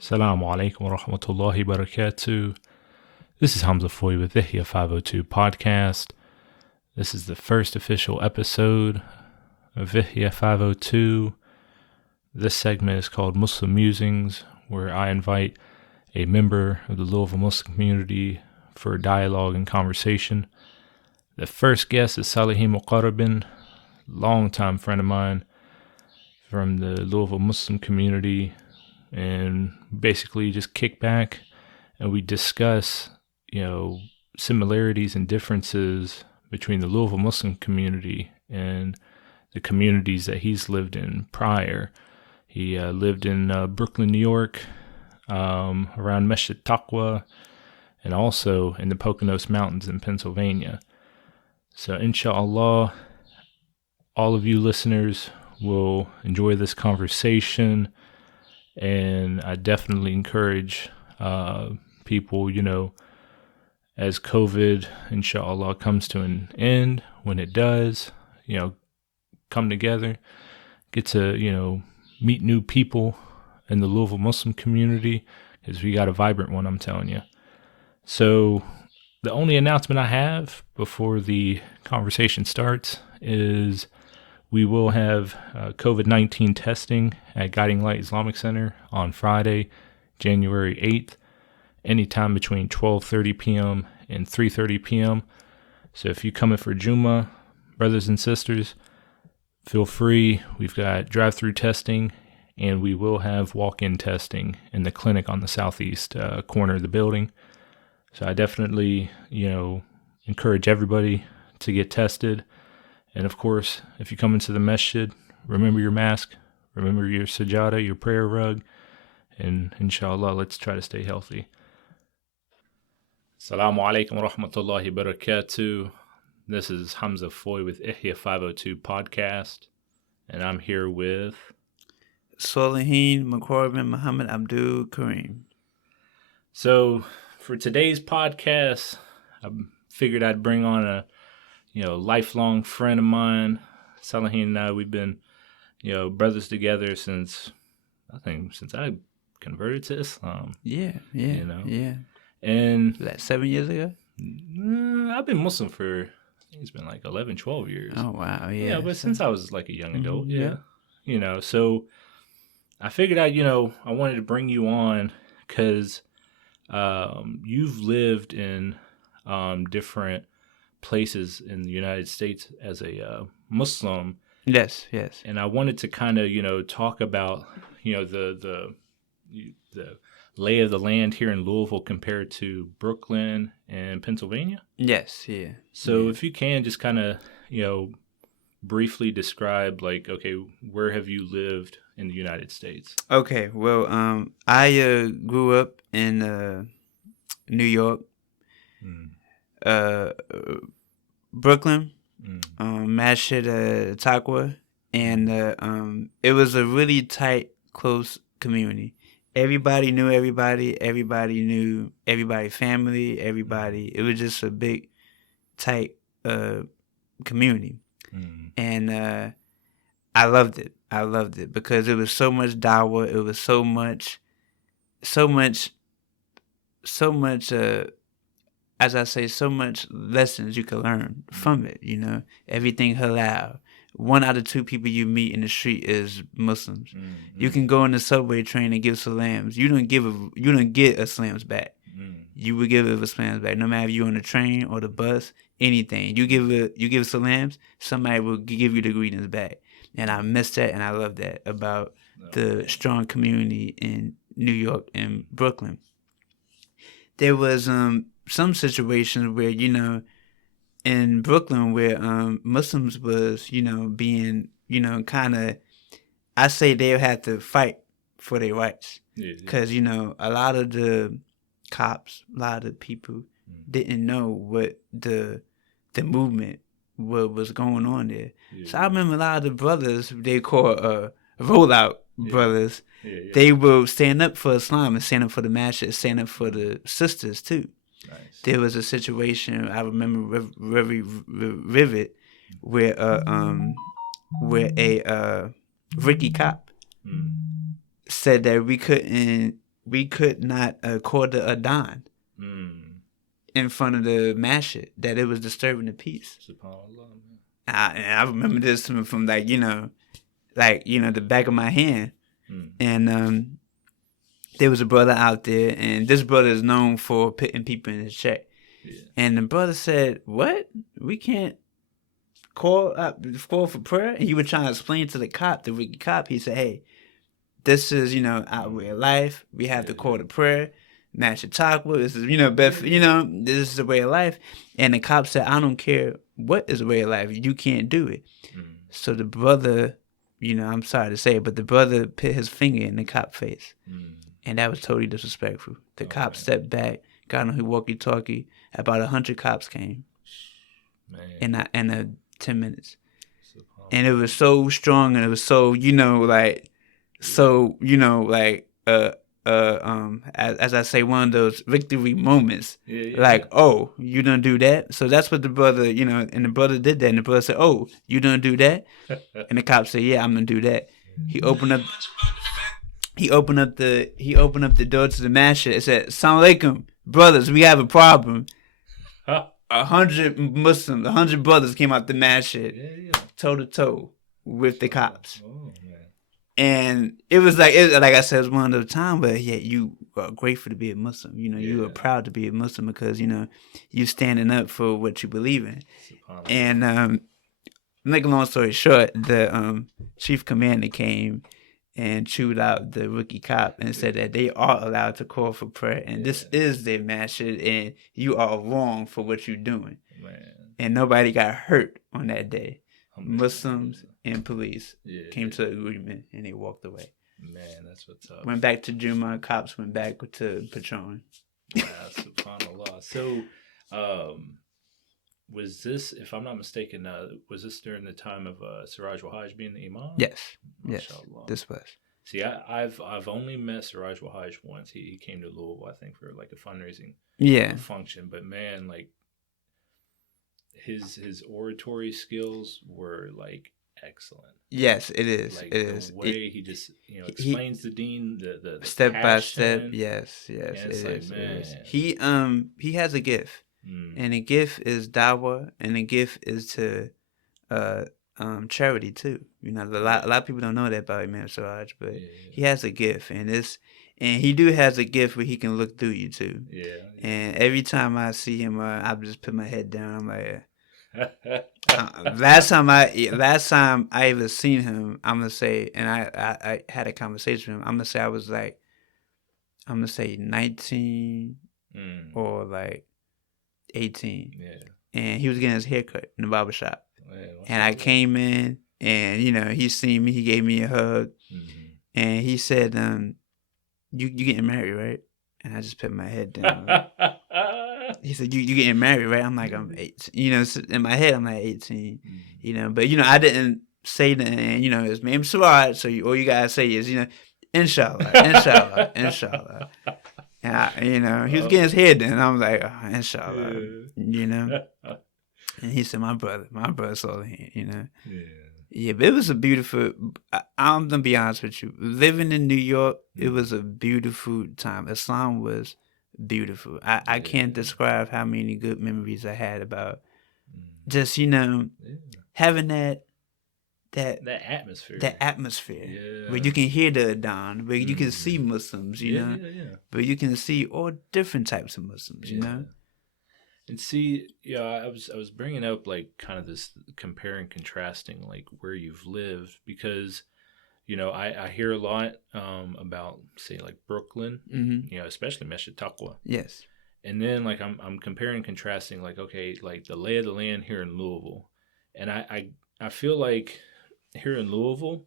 Assalamu alaikum wa rahmatullahi wa barakatuh. This is Hamza Foy with the Ihya 502 podcast. This is the first official episode of Ihya 502. This segment is called Muslim Musings, where I invite a member of the Louisville Muslim community for a dialogue and conversation. The first guest is Salihin Muqarrabin, longtime friend of mine from the Louisville Muslim community, and basically just kick back and we discuss, similarities and differences between the Louisville Muslim community and the communities that he's lived in prior. He lived in Brooklyn, New York, around Masjid Taqwa, and also in the Poconos Mountains in Pennsylvania. So inshallah, all of you listeners will enjoy this conversation, and I definitely encourage people, as COVID, inshallah, comes to an end, when it does, come together, get to, meet new people in the Louisville Muslim community, because we got a vibrant one, I'm telling you. So the only announcement I have before the conversation starts is we will have COVID-19 testing at Guiding Light Islamic Center on Friday, January 8th, anytime between 12:30 p.m. and 3:30 p.m. So if you come in for Juma, brothers and sisters, feel free. We've got drive-through testing, and we will have walk-in testing in the clinic on the southeast corner of the building. So I definitely, encourage everybody to get tested. And of course, if you come into the masjid, remember your mask, remember your sajada, your prayer rug, and inshallah, let's try to stay healthy. Assalamu alaikum wa rahmatullahi wa barakatuh. This is Hamza Foy with Ihya 502 podcast, and I'm here with Salihin Muqarrabin Muhammad Abdul Kareem. So for today's podcast, I figured I'd bring on a lifelong friend of mine. Salihin and I, we've been, brothers together since I converted to Islam. Yeah. And Like 7 years ago? I've been Muslim for, I think it's been like 11, 12 years. Oh, wow, yeah. Yeah, but since I was like a young adult, yeah. So I figured I wanted to bring you on because you've lived in different places in the United States as a Muslim. Yes. And I wanted to kind of, talk about, the lay of the land here in Louisville compared to Brooklyn and Pennsylvania. Yes, yeah. So if you can just kind of, briefly describe, like, okay, where have you lived in the United States? Okay, well, I grew up in New York, Brooklyn, Masjid Taqwa, and it was a really tight, close community. Everybody knew everybody. Everybody knew everybody's family. Everybody. It was just a big, tight community, and I loved it. I loved it because it was so much dawah. It was so much. As I say, so much lessons you can learn from it. Everything halal. 1 out of 2 people you meet in the street is Muslims. You can go in the subway train and give salams. You don't get a salams back. You would give a salams back, no matter if you're on the train or the bus, anything. You give salams, somebody will give you the greetings back. And I miss that, and I love that about the strong community in New York and Brooklyn. There was some situations where in Brooklyn where Muslims was, being, kind of, I say they have to fight for their rights. Because, a lot of the cops, a lot of the people didn't know what the movement, what was going on there. So I remember a lot of the brothers, they call rollout brothers, they will stand up for Islam and stand up for the masjid, stand up for the sisters too. Nice. There was a situation I remember very vivid where a Ricky cop said that we could not call the adhan in front of the masjid, that it was disturbing the peace. And I remember this from like the back of my hand. And there was a brother out there, and this brother is known for putting people in his check. Yeah. And the brother said, "What? We can't call for prayer?" And he was trying to explain to the wicked cop. He said, "Hey, this is our way of life. We have to call to prayer. Masjid Taqwa. This is this is the way of life." And the cop said, "I don't care what is the way of life. You can't do it." So the brother, I'm sorry to say it, but the brother put his finger in the cop's face. And that was totally disrespectful. The cop stepped back, got on his walkie-talkie. About 100 cops came in 10 minutes. And it was so strong, and it was so, as I say, one of those victory moments. Like, oh, you don't do that? So that's what the brother, and the brother did that. And the brother said, "Oh, you don't do that?" And the cop said, "Yeah, I'm going to do that." He opened up the door to the masjid. It said, "Assalamu alaikum, brothers, we have a problem." 100 Muslims, 100 brothers came out the masjid, toe to toe with the cops. And it was like I said, it was one of those times where you are grateful to be a Muslim. You are proud to be a Muslim because you standing up for what you believe in. And make a long story short, the chief commander came and chewed out the rookie cop and said that they are allowed to call for prayer, and this is their masjid, and you are wrong for what you're doing. And nobody got hurt on that day. Muslims and police came to agreement, and they walked away. Man, that's what's up. Went back to Juma. Cops went back to patrolling. Wow, subhanAllah. So, was this, if I'm not mistaken, was this during the time of Siraj Wahaj being the imam? Yes. Yes, this was. See, I've only met Siraj Wahaj once. He came to Louisville, I think, for like a fundraising function. But man, like his oratory skills were like excellent. Yes, it is. Like it is. The way he just explains the deen, the step passion. by step. Yes, And it like, is. Man. It is. He has a gift. And the gift is dawah, and the gift is to charity too. A lot of people don't know that about Imam Siraj, but he has a gift, and he has a gift where he can look through you too. And every time I see him, I just put my head down. I'm like, last time I ever seen him, I'm gonna say, and I had a conversation with him. I'm gonna say I was like, 19 or like 18. And he was getting his haircut in the barbershop. And I came in, and he seen me, he gave me a hug, and he said, you getting married, right? And I just put my head down. He said, you getting married, right? I'm like, I'm 18. In my head, I'm like 18. But I didn't say that, and his name Siraj, so all you gotta say is, inshallah. And he was getting his head done, and I was like, oh, inshallah, And he said, my brother Salihin, Yeah, but it was a beautiful, I'm going to be honest with you. Living in New York, it was a beautiful time. Islam was beautiful. I can't describe how many good memories I had about just, having that atmosphere. That atmosphere. Where you can hear the adhan, where you can see Muslims, where you can see all different types of Muslims, And see, I was bringing up like kind of this comparing, contrasting, like where you've lived, because I hear a lot about, say, like Brooklyn, especially Masjid Taqwa. Yes. And then like I'm comparing, contrasting, like, okay, like the lay of the land here in Louisville, and I feel like here in Louisville,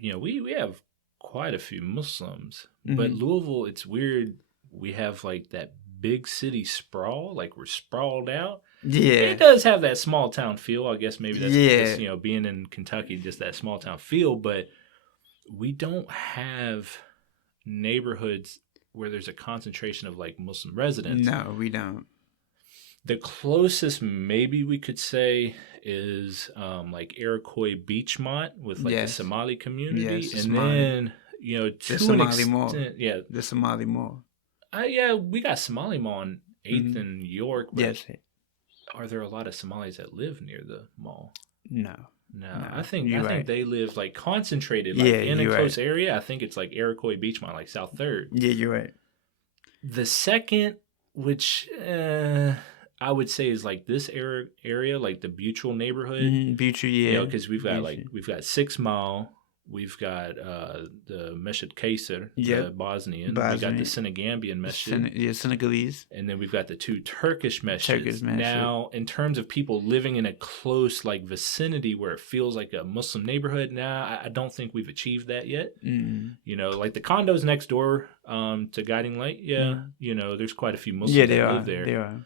we have quite a few Muslims, but Louisville, it's weird. We have like that big city sprawl, like we're sprawled out. Yeah, it does have that small town feel. I guess maybe that's just, being in Kentucky, just that small town feel. But we don't have neighborhoods where there's a concentration of like Muslim residents. No, we don't. The closest maybe we could say is like Iroquois Beachmont with like the Somali community, and then to Somali an Mall. extent, yeah. The Somali Mall. Yeah, we got Somali Mall on 8th and York, but Yes. are there a lot of Somalis that live near the mall? No. No. I think right. they live like concentrated, like in a close area. I think it's like Iroquois Beachmont, like South 3rd. Yeah, you're right. The second, which I would say is like this area, like the Butchell neighborhood. Butchell, yeah. Because we've got 6 Mile. We've got the Masjid Taqwa, the Bosnian. We got the Senegambian Masjid. Senegalese. And then we've got the 2 Turkish masjids. Now, in terms of people living in a close like vicinity where it feels like a Muslim neighborhood, I don't think we've achieved that yet. Like the condos next door to Guiding Light, there's quite a few Muslims that live there. They are.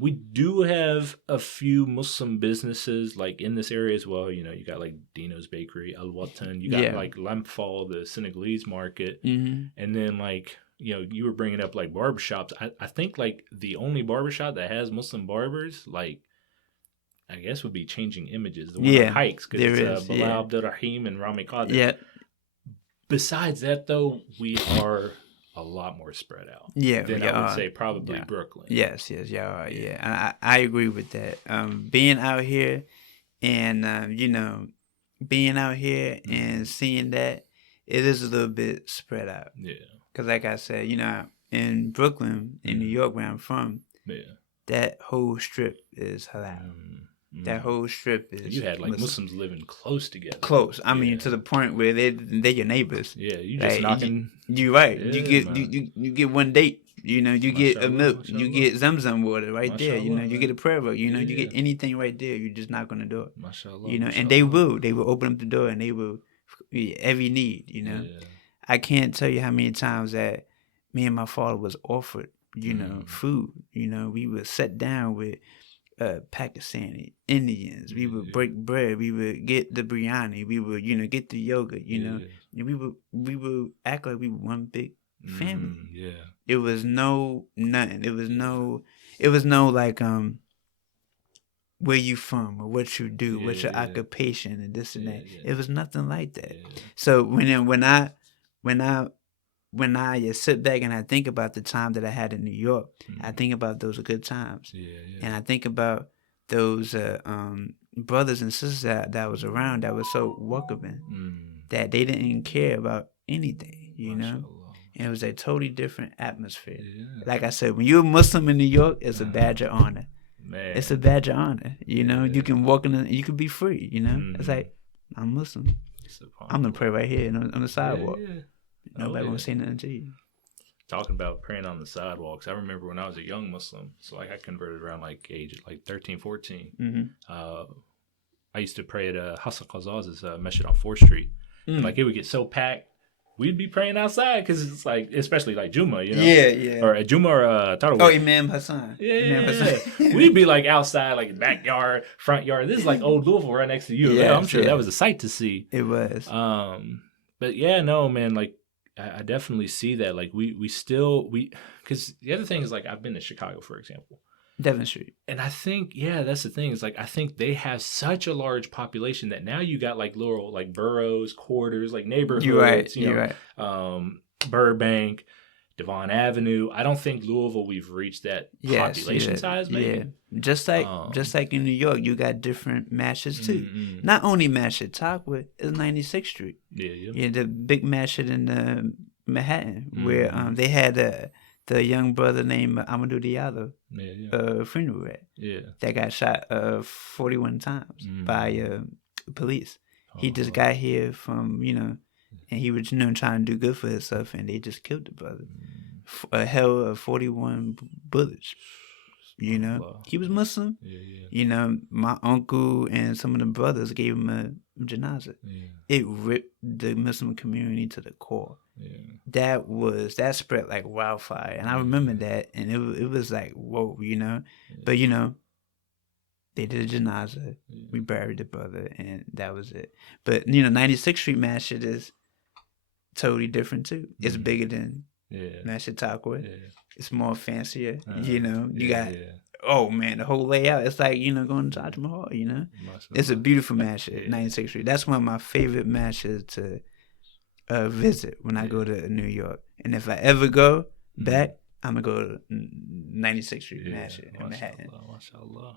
We do have a few Muslim businesses like in this area as well. You got like Dino's Bakery, Al Watan. You got like Lampfall, the Senegalese market. And then like, you were bringing up like barbershops. I think like the only barbershop that has Muslim barbers, like, I guess would be Changing Images. The one on Hikes, because it's Bilal Abdurrahim and Rami Qadir. Yeah. Besides that, though, we are a lot more spread out. Than I would say probably Brooklyn. Yes, yeah. I agree with that. Being out here and being out here and seeing that, it is a little bit spread out. Yeah. Because like I said, in Brooklyn, in New York, where I'm from, that whole strip is halal. That whole strip is. You had like Muslims living close together. Close. I mean, to the point where they're your neighbors. Yeah, you just knocking. You're right. Yeah, you get one date. You get a milk. You get Zamzam water right there. You get a prayer book. You get anything right there. You're just not gonna do it. Mashallah. And they will open up the door and they will every need. Yeah. I can't tell you how many times that me and my father was offered food. We would sit down with Pakistani, Indians. We would break bread. We would get the biryani. We would, get the yogurt. And we would act like we were one big family. It was nothing. It was no like where you from or what you do, what's your occupation and this and that. It was nothing like that. So when I sit back and I think about the time that I had in New York, I think about those good times. And I think about those brothers and sisters that was around that was so welcoming, that they didn't care about anything, And it was a totally different atmosphere. Like I said, when you're a Muslim in New York, it's a badge of honor. Man. It's a badge of honor. You can walk in and you can be free, It's like, I'm Muslim. I'm going to pray right here on the sidewalk. Nobody won't say nothing to you. Talking about praying on the sidewalks, I remember when I was a young Muslim, so like I converted around like age like 13, 14. I used to pray at Hassan Khazaz's masjid on 4th Street. Like it would get so packed, we'd be praying outside because it's like, especially like Juma, Yeah. Or Juma or Tarawih. Oh, Imam Hassan. Yeah. We'd be like outside, like backyard, front yard. This is like old Louisville right next to you. Yeah, I'm sure that was a sight to see. It was. But yeah, no, man, like I definitely see that. Like we still, because the other thing is like I've been to Chicago, for example. Devon Street. And I think, that's the thing. Is like I think they have such a large population that now you got like little like boroughs, quarters, like neighborhoods. You're right. Burbank, Devon Avenue. I don't think Louisville we've reached that population size. Maybe. Yeah. Just like in New York, you got different masjids too. Not only Masjid Taqwa is 96th Street. Yeah. The big masjid in Manhattan where they had the young brother named Amadou Diallo funeral at. That got shot 41 times by police. He just got here from and he was trying to do good for himself, and they just killed the brother. A hell of 41 bullets. He was Muslim. My uncle and some of the brothers gave him a janazah. It ripped the Muslim community to the core. That spread like wildfire, and I remember that, and it was like whoa, But they did a janazah. We buried the brother, and that was it. But 96th Street Masjid is totally different too. It's bigger than Masjid Taqwa. It's more fancier. You got oh man, the whole layout. It's like going to Taj Mahal. It's a beautiful masjid, 96th Street. That's one of my favorite masjids visit when I go to New York. And if I ever go back, I'm going to go to 96th Street in Manhattan. MashaAllah.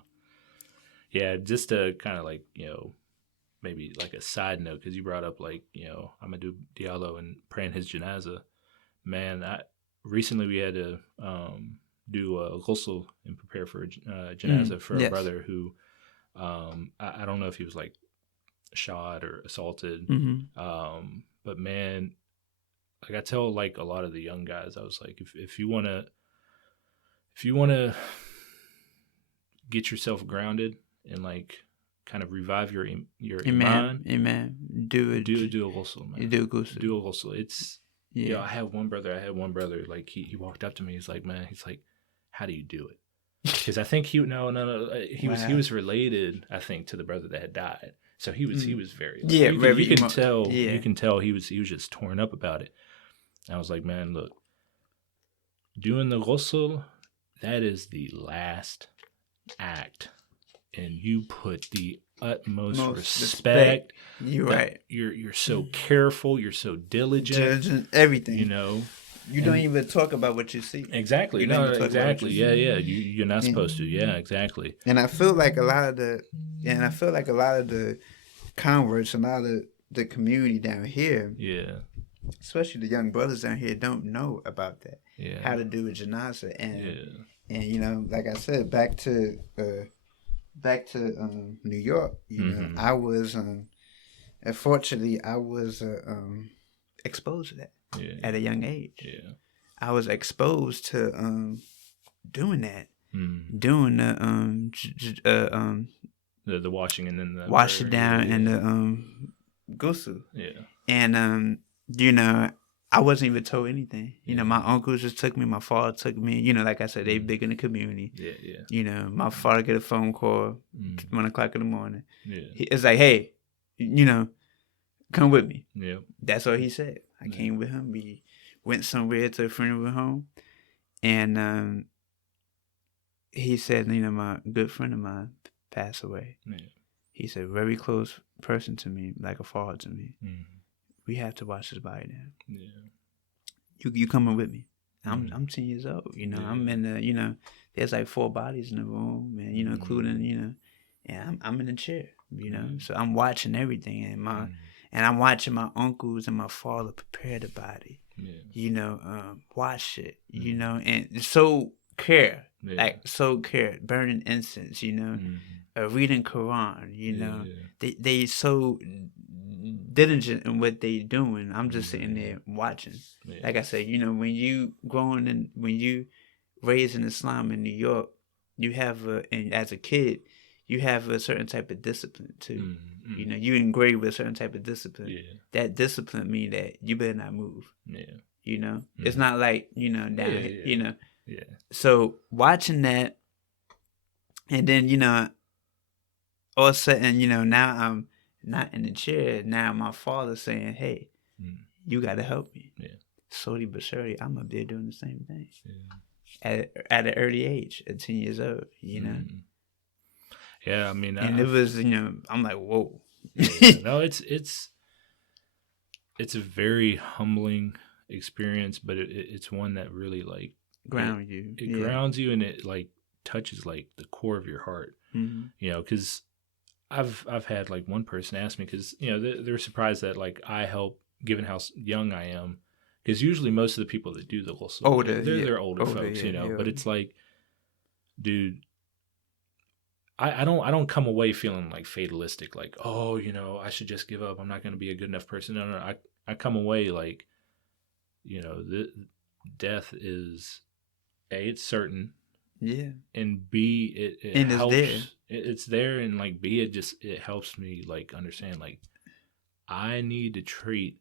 Yeah, just to kind of like, you know, maybe like a side note, because you brought up like, you know, Amadou Diallo and praying his janazah. Man, recently we had to do a ghusl and prepare for a janazah for a brother who, I don't know if he was like shot or assaulted, but man, like I tell like a lot of the young guys, I was like, if you want to get yourself grounded and like kind of revive your iman, do a ghusl, man. Do a ghusl. Do a ghusl. It's you know, I had one brother like he walked up to me, he's like, man, he's like, how do you do it? Because I think he was related, I think, to the brother that had died. So he was very like, you can tell he was just torn up about it. And I was like, man, look, doing the ghusl, that is the last act, and you put the utmost respect. You're right. You're so careful. You're so diligent. Everything. You know. You don't even talk about what you see. Exactly. No, exactly. Yeah. You're not supposed to. Yeah, exactly. And I feel like a lot of the converts, a lot of the community down here, especially the young brothers down here, don't know about that. Yeah. How to do a janazah, and you know, like I said, back to New York. You know, I was unfortunately I was exposed to that at a young age. Yeah, I was exposed to doing that, doing the washing and then the wash it down and the ghusl. Yeah, and you know, I wasn't even told anything. You know, my uncles just took me. My father took me. You know, like I said, they big in the community. Yeah. You know, my father get a phone call 1 o'clock in the morning. Yeah. It's like, hey, you know, come with me. Yeah. That's all he said. I came with him. We went somewhere to a funeral home. And he said, you know, my good friend of mine passed away. Yeah. He said, very close person to me, like a father to me. We have to watch his body down. Yeah. You coming with me? I'm 10 years old. You know, I'm in the, you know, there's like 4 bodies in the room, and you know, including, you know, and I'm in the chair. You know, so I'm watching everything, and I'm watching my uncles and my father prepare the body. Yeah. You know, wash it. You know, and so care, burning incense. You know, reading Quran. You know, they so diligent in what they doing. I'm just sitting there watching. Yeah. Like I said, you know, when you raised in Islam in New York, you have and as a kid, you have a certain type of discipline too. You know, you engrave with a certain type of discipline. Yeah. That discipline mean that you better not move. Yeah. You know, it's not like, you know, down here, you know. Yeah. So watching that, and then, you know, all of a sudden, you know, now I'm not in the chair. Now my father's saying, hey, you got to help me. Yeah. Slowly but surely, I'm up there doing the same thing. Yeah. At an early age, at 10 years old, you know. Yeah, I mean, and it was, you know, I'm like, whoa. No, it's a very humbling experience, but it's one that really like grounds you. It grounds you, and it like touches like the core of your heart. You know, because I've had like one person ask me, because you know they're surprised that like I help, given how young I am, because usually most of the people that do the ghusl, they're older folks, you know. But it's like, dude, I don't come away feeling like fatalistic, like, oh, you know, I should just give up. I'm not going to be a good enough person. No. I come away like, you know, death is A, it's certain. Yeah. And B, it helps. It's there. It's there, and like B, it helps me like understand like I need to treat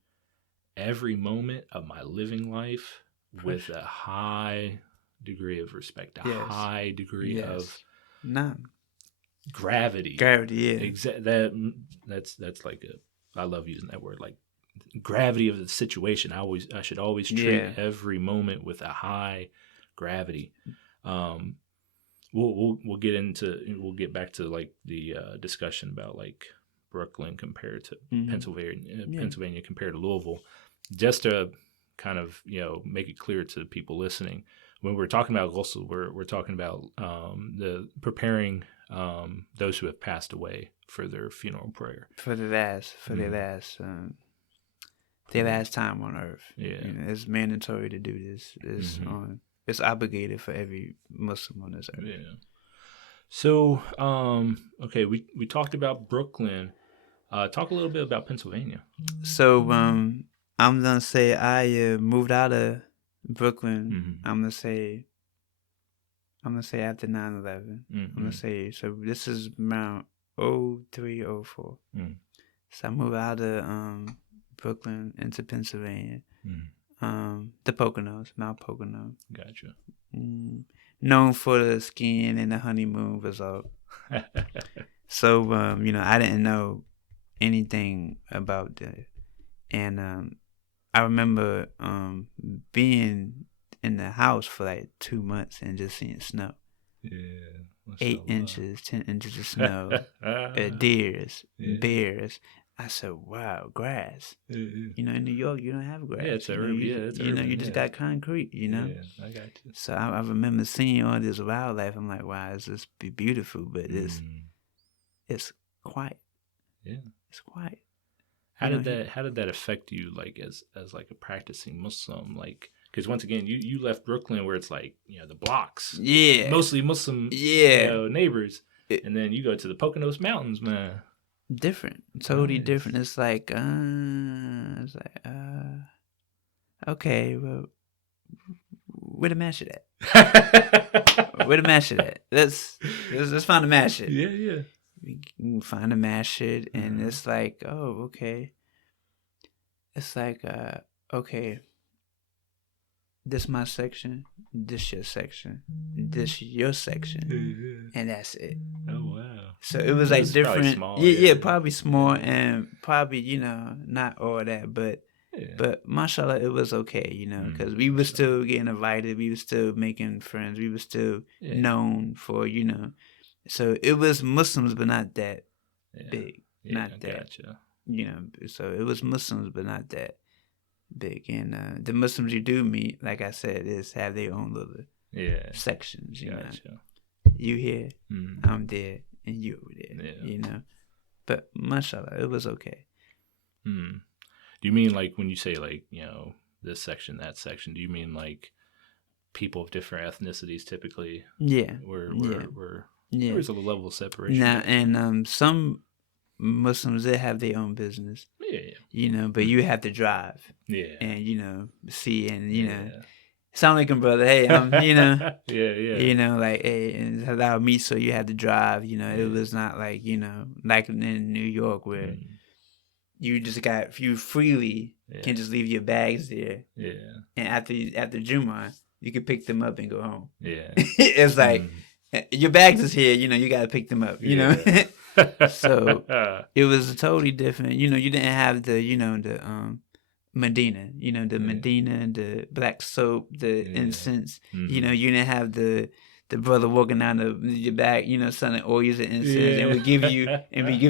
every moment of my living life with a high degree of respect, a high degree of gravity. Gravity, yeah. That's like I love using that word, like gravity of the situation. I should always treat every moment with a high gravity. We'll get back to like the discussion about like Brooklyn compared to Pennsylvania compared to Louisville. just to kind of, make it clear to people listening, when we're talking about ghusl, we're talking about the preparing those who have passed away for their funeral prayer. For their last time on earth. Yeah. It's mandatory to do this. It's obligated for every Muslim on this earth. Yeah. So, okay, we talked about Brooklyn. Talk a little bit about Pennsylvania. So, I'm gonna say I moved out of Brooklyn. I'm gonna say after 9/11. I'm gonna say, so this is around 03, 04. So I moved out of Brooklyn into Pennsylvania. The Poconos, Mount Pocono. Gotcha. Known for the skiing and the honeymoon resort. So, I didn't know anything about that. And I remember being in the house for like 2 months and just seeing snow. Yeah. 8 inches, 10 inches of snow. Deers, bears. I said, wow, grass. In New York, you don't have grass. Yeah, it's urban. You just got concrete, Yeah, I got you. So I remember seeing all this wildlife. I'm like, wow, it's just beautiful, but it's quiet. Yeah. It's quiet. How did that affect you, like as like a practicing Muslim, like? Because once again, you left Brooklyn where it's like, the blocks. Yeah. Mostly Muslim neighbors. And then you go to the Poconos Mountains, man. Different. Totally Nice. different. It's like, okay, well, where the masjid at? Where the masjid at? Let's find the masjid. Yeah. We can find a masjid, and it's like, oh, okay. It's like, okay, this my section, this your section, this your section, and that's it. Oh, wow. So it was like different. Probably small, yeah, probably small, and probably, not all that, but mashallah, it was okay, because we were still getting invited, we were still making friends, we were still known for, so it was Muslims, but not that big, not that, gotcha. So it was Muslims, but not that big, and the Muslims you do meet, like I said, have their own little sections, Gotcha. You here, I'm there, and you over there, but mashallah, it was okay. Do you mean like when you say like, this section, that section, do you mean like people of different ethnicities typically? Yeah. Where there's a level of separation. Now, and some Muslims, they have their own business. Yeah. But you have to drive. Yeah. And, see, and, sound like a brother, hey, I'm, Yeah. Like, hey, and allow me, so you have to drive, it was not like, like in New York where you freely can just leave your bags there. Yeah. And after Jumu'ah, you can pick them up and go home. Yeah. It's like, your bags is here, you got to pick them up, know? So it was totally different. You didn't have the, the Medina, the Medina, the black soap, the incense. You didn't have the brother walking down your back, selling oils and incense, and we give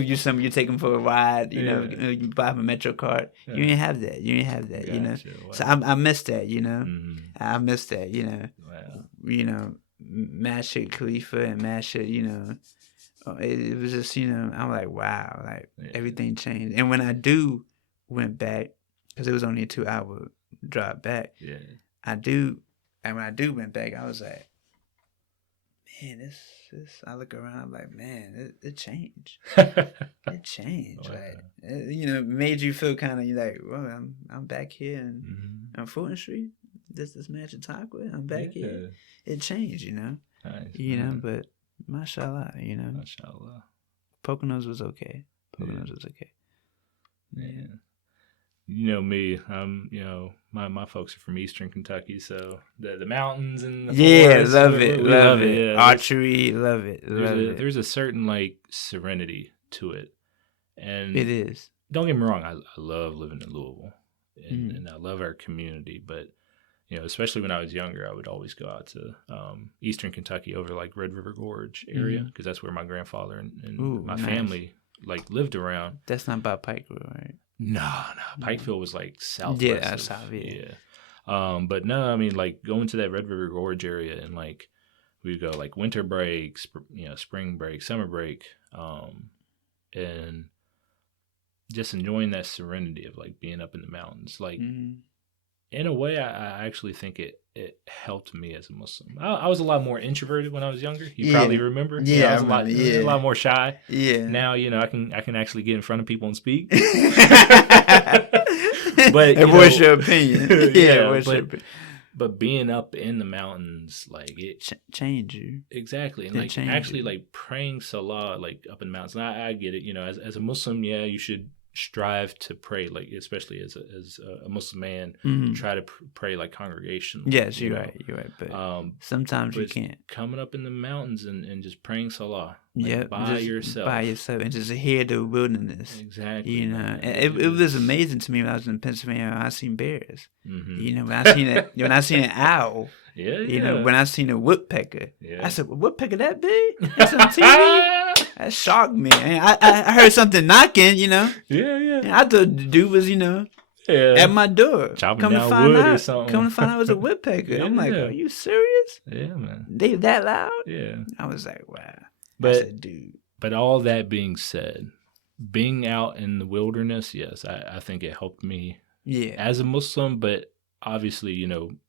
you some. You take them for a ride. You buy them a Metro card. You didn't have that. Gotcha. Wow. So I missed that. I missed that. Wow. Masjid Khalifa and Masjid. It was just, I'm like, wow, like everything changed. And when I went back, because it was only a 2-hour drive back. Yeah. And when I went back, I was like, man, this. I look around, I'm like, man, it changed. It changed. Wow. Like, it made you feel kind of like, well, I'm back here on Fulton Street. This is Masjid Taqwa. I'm back here. It changed, Nice. But mashallah, Mashallah. Poconos was okay. Was okay. Yeah. Me, my folks are from Eastern Kentucky, so the mountains and the forest, love it. Yeah. Archery, love it. There's a certain like serenity to it, and it is. Don't get me wrong, I love living in Louisville, and I love our community, but especially when I was younger, I would always go out to Eastern Kentucky over like Red River Gorge area, because that's where my grandfather and my family like lived around. That's not by Pike Road, right? No. Pikeville was like southwest. Yeah, south. Yeah. But no, I mean, like going to that Red River Gorge area, and like we go like winter break, spring break, summer break, and just enjoying that serenity of like being up in the mountains. Like in a way, I actually think it helped me as a Muslim. I was a lot more introverted when I was younger. You probably remember. Yeah, I was a lot more shy. Yeah. Now I can actually get in front of people and speak. But voice your opinion. But being up in the mountains, like it change you exactly, and like actually like praying salah like up in the mountains. And I get it. As a Muslim, you should strive to pray, like especially as a Muslim man, try to pray like congregation. Yes, you're right. But sometimes you can't. Coming up in the mountains and just praying salah, by yourself, and just hear the wilderness. Exactly. And it was amazing to me when I was in Pennsylvania. I seen bears. When I seen an owl. When I seen a woodpecker. I said, "Well, woodpecker that big? That's on TV." That shocked me. I heard something knocking, Yeah. And I thought the dude was, at my door. Chopping down wood or something. Come to find out it was a woodpecker. I'm like, are you serious? Yeah, man. They that loud? Yeah. I was like, wow. But, I said, dude. But all that being said, being out in the wilderness, yes, I think it helped me as a Muslim, but obviously,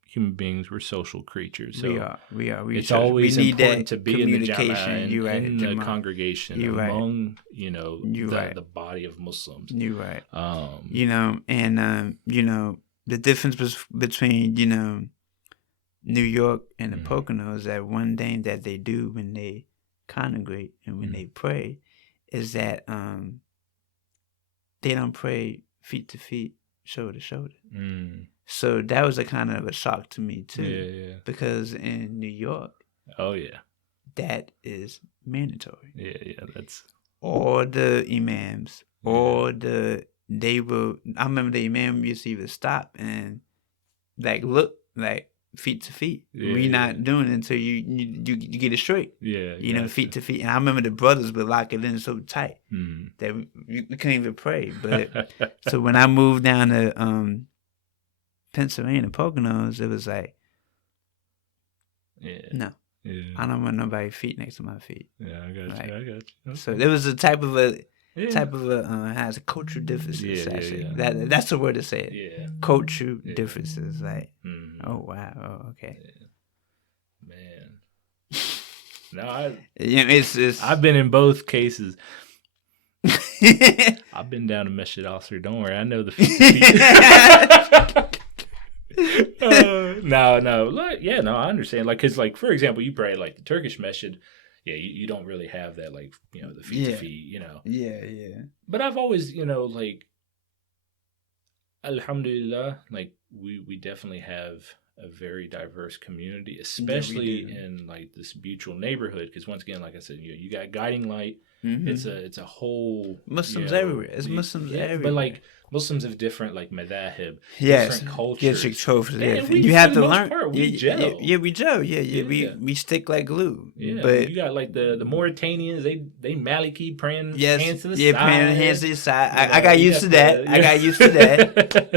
human beings, we're social creatures. So we are. It's always we need important that to be in the communication. in the congregation among the body of Muslims. You're right. The difference between New York and the Poconos, that one thing that they do when they congregate and when they pray is that they don't pray feet to feet, shoulder to shoulder. So that was a kind of a shock to me too, because in New York, that is mandatory. That's all the imams, I remember the imam used to even stop and like look like feet to feet. We're not doing it until you get it straight. Feet to feet. And I remember the brothers would lock it in so tight that we couldn't even pray. But so when I moved down to Pennsylvania, Poconos, it was like, no, I don't want nobody's feet next to my feet. I got you. Okay. So there was a type of has a cultural differences. Actually, that's the word to say it. Cultural differences. Like, oh wow, oh okay, man. No, it's. I've been in both cases. I've been down to Masjid Taqwa. Don't worry, I know the feet. No, I understand. Like, cause, like, for example, you pray like the Turkish masjid. Yeah, you don't really have that, like, the feet to feet, Yeah. But I've always, like, alhamdulillah, like, we definitely have a very diverse community, especially in, like, this mutual neighborhood. Because once again, like I said, you got Guiding Light. It's a whole Muslims everywhere. It's Muslims everywhere. But like Muslims have different like madhahib, different cultures. You have to learn. We gel. We gel. We stick like glue. But you got like the Mauritanians. They Maliki praying hands to the side. Praying hands to the side. I got used to that. I got used to that.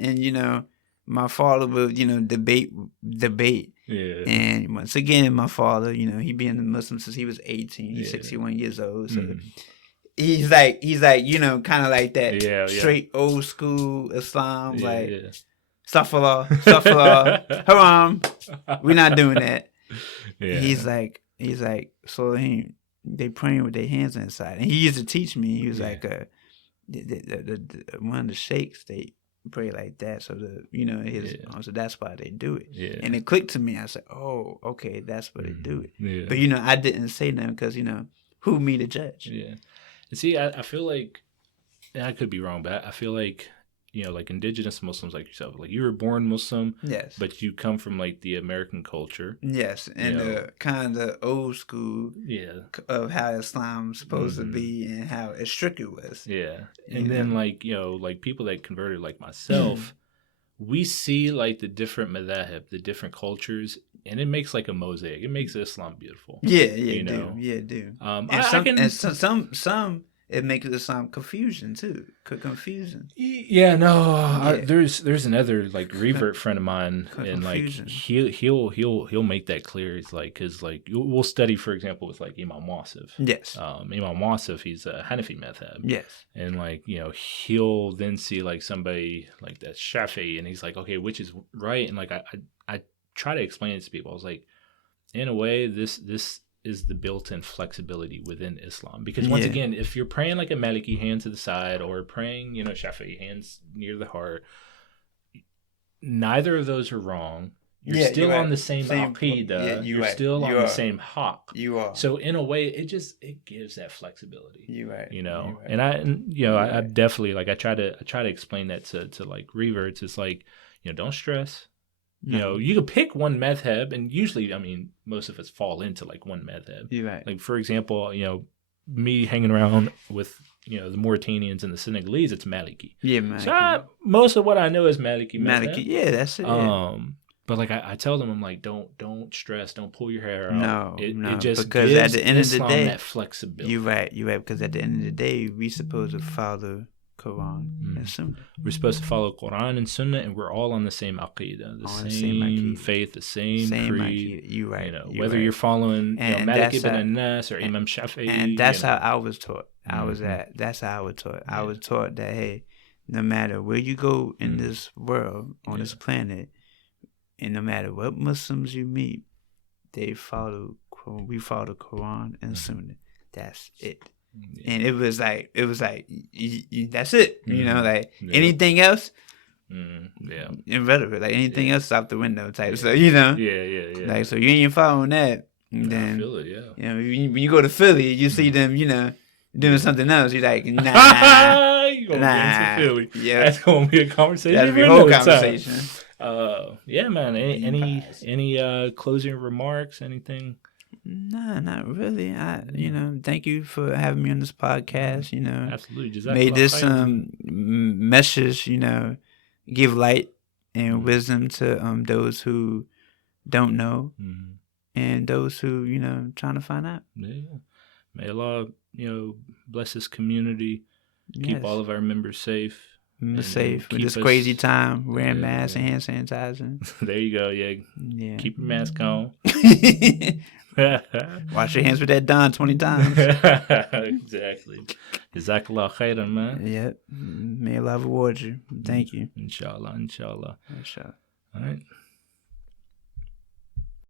And my father would debate. Yeah. And once again, my father, he been a Muslim since he was 18. He's 61 years old. So he's like, kind of like that straight old school Islam, Astaghfirullah, haram. We're not doing that. Yeah. He's like, Salihin, they praying with their hands inside. And he used to teach me. He was like, one of the sheikhs, they pray like that, so so that's why they do it. And it clicked to me. I said, oh, okay, that's why they do it. But I didn't say nothing because who me to judge? And see, I feel like, and I could be wrong, but I feel like like indigenous Muslims like yourself, like you were born Muslim, yes, but you come from like the American culture, yes, and the kind of old school, of how Islam's supposed to be and how strict it was, and then like like people that converted like myself, we see like the different madhahib, the different cultures, and it makes like a mosaic. It makes Islam beautiful. It do. And some it makes Islam confusion too. Confusion. Yeah, no. Yeah. There's another like revert friend of mine, and like Confusion. he'll make that clear. It's like because like we'll study, for example, with like Imam Wasif. Yes. Imam Wasif, he's a Hanafi madhab. Yes. And like he'll then see like somebody like that's Shafi'i, and he's like, okay, which is right? And like I try to explain it to people. I was like, in a way, this is the built-in flexibility within Islam, because once again, if you're praying like a Maliki, hand to the side, or praying Shafi'i, hands near the heart, neither of those are wrong. You're still on the same aqidah. You're still on the same haqq. You are. So in a way, it gives that flexibility. You're right. And I definitely like I try to explain that to like reverts. It's like don't stress. You could pick one madhab, and usually, I mean, most of us fall into like one madhab. You're right. Like, for example, me hanging around with, the Mauritanians and the Senegalese, it's Maliki. Yeah, Maliki. So most of what I know is Maliki. Maliki, yeah, that's it. But like I tell them, I'm like, don't stress, don't pull your hair out. No, it just because gives at the end Islam of the day, that flexibility. You're right. Because at the end of the day, we supposed to follow Quran and Sunnah. We're supposed to follow Quran and Sunnah, and we're all on the same aqidah, the same faith, the same creed. You're right. Whether you're following Malik ibn Anas or Imam Shafi'i. And that's how I was taught. That's how I was taught. I was taught that, hey, no matter where you go in this world, on this planet, and no matter what Muslims you meet, we follow Quran and Sunnah. That's it. Yeah. And it was like that's it. Anything else, irrelevant. Like anything else is out the window type. So Like so you ain't following that. Then I feel it, when you go to Philly, you see them, doing something else. You're like, nah, you gonna get to Philly? Yeah, that's gonna be a conversation. That'll be a whole conversation. Yeah, man. Any closing remarks? Anything? Nah, not really. Thank you for having me on this podcast. Absolutely. Made this message, give light and wisdom to those who don't know and those who trying to find out. Yeah. May Allah, bless this community, keep all of our members safe. Safe with this crazy time, wearing masks and hand sanitizer. There you go. Yeah. Keep your mask on. Wash your hands with that Don 20 times. Exactly. Jazakallah khairan, man. Yep. May Allah reward you. Thank you. Inshallah. Inshallah. All right.